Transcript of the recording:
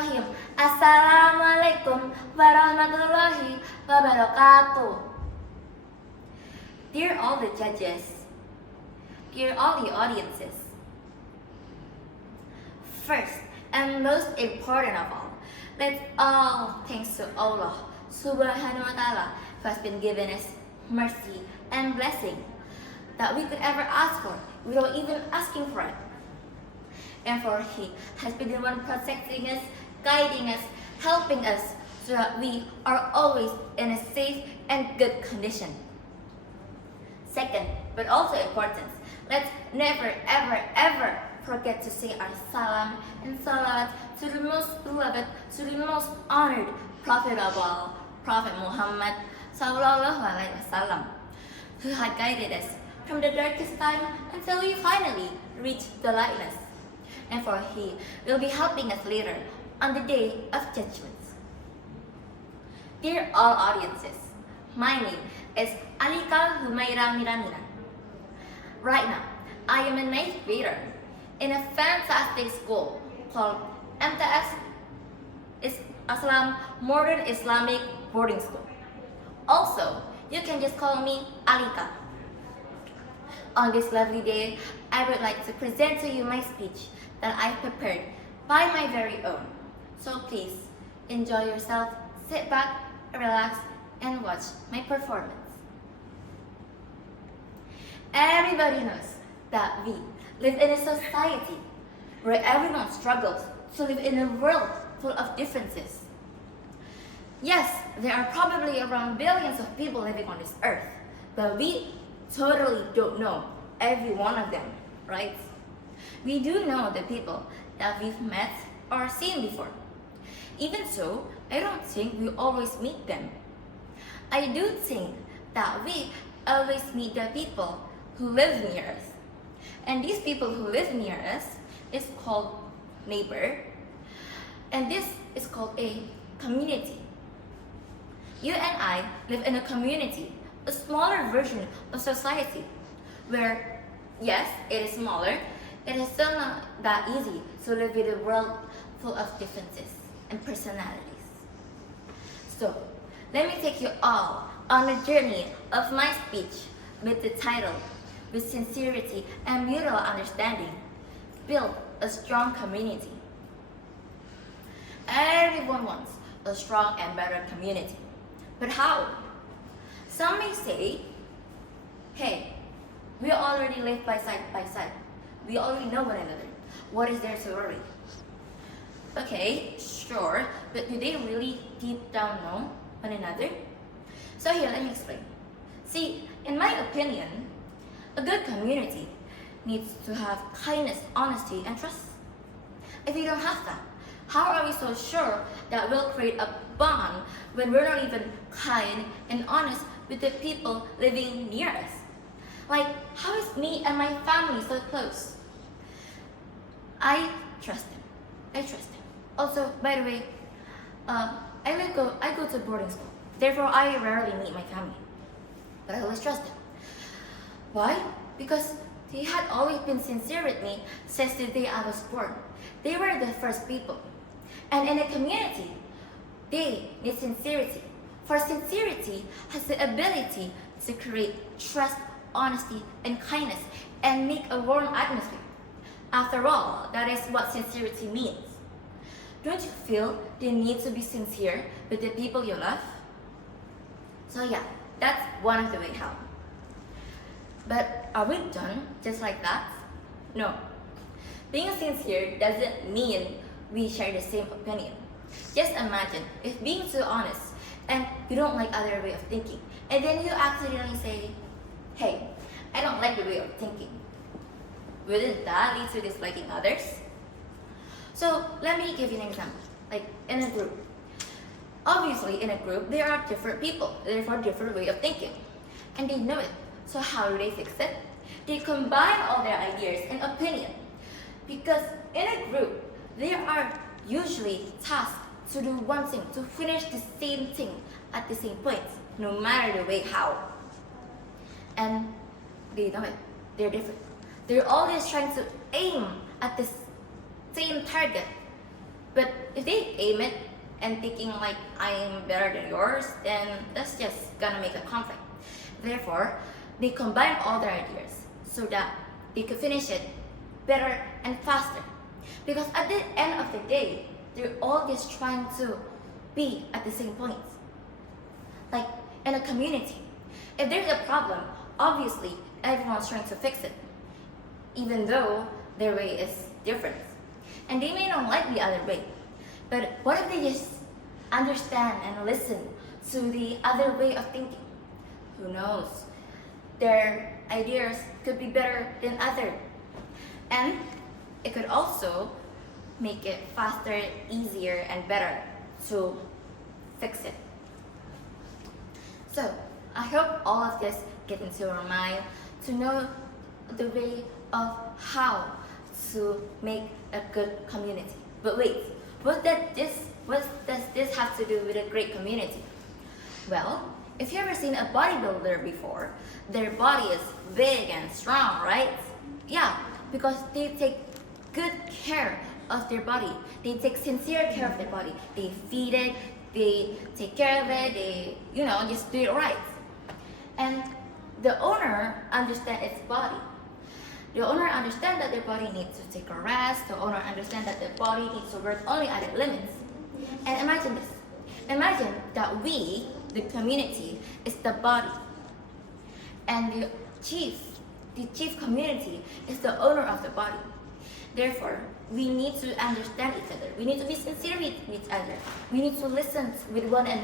Bismillahirrahmanirrahim. Assalamualaikum warahmatullahi wabarakatuh. Dear all the judges, dear all the audiences, first and most important of all, let's all thanks to Allah Subhanahu wa Ta'ala who has been given us mercy and blessing that we could ever ask for without even asking for it. And for He has been the one protecting us, guiding us, helping us so that we are always in a safe and good condition. Second, but also important, let's never ever ever forget to say our salam and salawat to the most beloved, to the most honored Prophet of all, Prophet Muhammad Sallallahu Alaihi Wasallam, who had guided us from the darkest time until we finally reach the lightness. And for He will be helping us later on the day of judgment. Dear all audiences, my name is HUMAIRA. Right now, I am a 9th grader in a fantastic school called MTS ASSALAAM Modern Islamic Boarding School. Also, you can just call me Alika. On this lovely day, I would like to present to you my speech that I prepared by my very own. So please, enjoy yourself, sit back, relax, and watch my performance. Everybody knows that we live in a society where everyone struggles to live in a world full of differences. Yes, there are probably around billions of people living on this earth, but we totally don't know every one of them, right? We do know the people that we've met or seen before. Even so, I don't think we always meet them. I do think that we always meet the people who live near us. And these people who live near us is called neighbor, and this is called a community. You and I live in a community, a smaller version of society, where, yes, it is smaller, it is still not that easy to live in a world full of differences and personalities. So, let me take you all on a journey of my speech with the title, "With Sincerity and Mutual Understanding, Build a Strong Community." Everyone wants a strong and better community. But how? Some may say, hey, we already live side by side. We already know one another. What is there to worry? Okay, sure, but do they really deep down know one another? So here, let me explain. See, in my opinion, a good community needs to have kindness, honesty, and trust. If we don't have that, how are we so sure that we'll create a bond when we're not even kind and honest with the people living near us? Like, how is me and my family so close? I trust him. I trust him. Also, by the way, I go to boarding school. Therefore, I rarely meet my family. But I always trust him. Why? Because he had always been sincere with me since the day I was born. They were the first people. And in a community, they need sincerity. For sincerity has the ability to create trust, honesty, and kindness, and make a warm atmosphere. After all, that is what sincerity means. Don't you feel the need to be sincere with the people you love? So yeah, that's one of the way how. But are we done just like that? No. Being sincere doesn't mean we share the same opinion. Just imagine if being too honest and you don't like other way of thinking, and then you accidentally say, hey, I don't like the way of thinking. Wouldn't that lead to disliking others? So let me give you an example. Like in a group. Obviously in a group there are different people, therefore different way of thinking. And they know it. So how do they fix it? They combine all their ideas and opinion. Because in a group, there are usually tasked to do one thing, to finish the same thing at the same point, no matter the way how. And they know it. They're different. They're always trying to aim at the same target, But if they aim it and thinking like I am better than yours, then that's just gonna make a conflict. Therefore, they combine all their ideas so that they could finish it better and faster. Because at the end of the day, they're all just trying to be at the same point. Like in a community, if there's a problem, obviously everyone's trying to fix it, even though their way is different. And they may not like the other way. But what if they just understand and listen to the other way of thinking? Who knows? Their ideas could be better than others. And it could also make it faster, easier, and better to fix it. So, I hope all of this get into your mind to know the way of how to make a good community. But wait, what does this have to do with a great community? Well, if you've ever seen a bodybuilder before, their body is big and strong, right? Yeah, because they take good care of their body. They take sincere care of their body. They feed it, they take care of it, they, just do it right. And the owner understands its body. The owner understands that their body needs to take a rest. The owner understands that their body needs to work only at its limits. And imagine this. Imagine that we, the community, is the body. And the chief community is the owner of the body. Therefore, we need to understand each other. We need to be sincere with each other. We need to listen with one another.